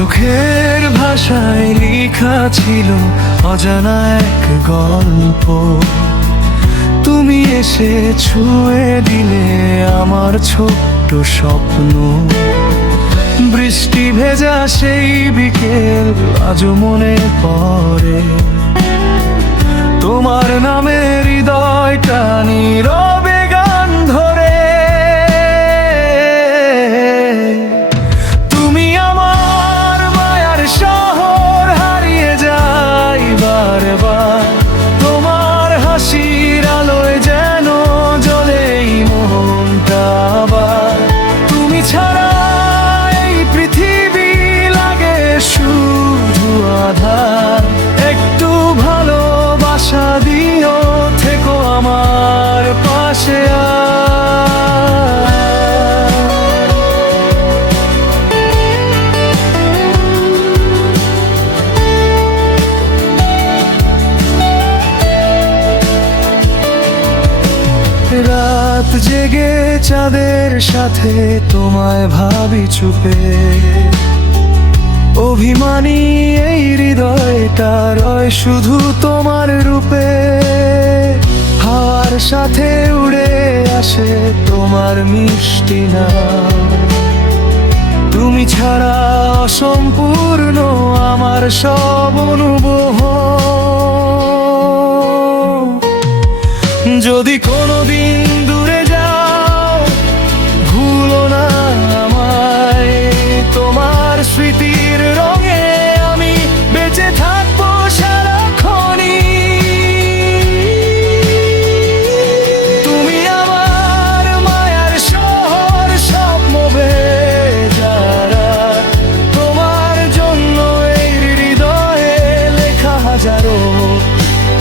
চোখের ভাষায় লেখা ছিল অজানা এক গল্প। তুমি এসে ছুঁয়ে দিলে আমার ছোট্ট স্বপ্ন। বৃষ্টি ভেজা সেই বিকেল আজও মনে পড়ে। তোমার নামে হৃদয়টা নীরবে গান ধরে। তুমি আমার মায়ার শহর, হারিয়ে যাই বারবার। তোমার হাসির আলোয় যেন জ্বলে এই মনটা আবার। তুমি ছাড়া এই পৃথিবী লাগে শুধু আধার। একটু ভালোবাসা দিও, থেকো আমার পাশে। রাত জেগে চাঁদের সাথে তোমায় ভাবি চুপে। অভিমানী এই হৃদয়টা রয় শুধু তোমার রূপে। হাওয়ার সাথে উড়ে আসে তোমার মিষ্টি নাম। তুমি ছাড়া অসম্পূর্ণ আমার সব অনুভব। যদি কোনোদিন দূরে যাও, ভুলো না আমায়। তোমার স্মৃতির রঙে আমি বেঁচে থাকবো সারাক্ষণই। তুমি আমার মায়ার শহর, স্বপ্ন বেজারা। তোমার জন্য এই হৃদয়ে লেখা হাজারো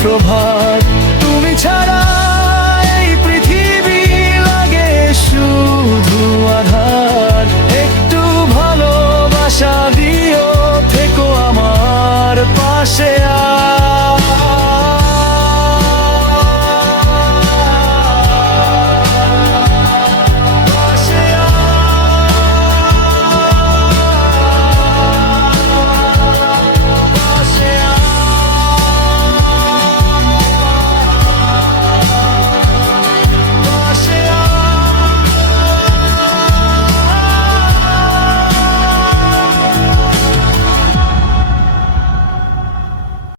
প্রভাত।